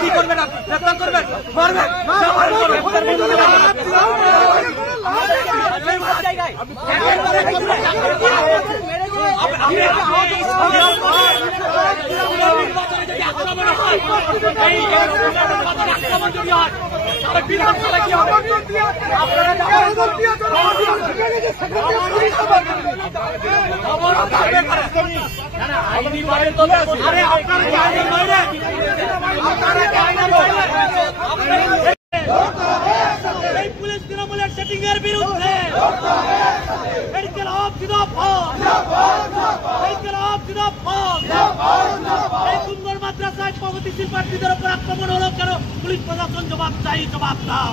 কি করবেন গ্রেফতার করবেন মারবেন পুলিশ তৃণমূলের সেটিং এর বিরুদ্ধে সুন্দর মাদ্রাসায় প্রগতিশীল প্রার্থীদের উপর আক্রমণ হলো কেন? পুলিশ প্রশাসন জবাব চাই, জবাব দাও।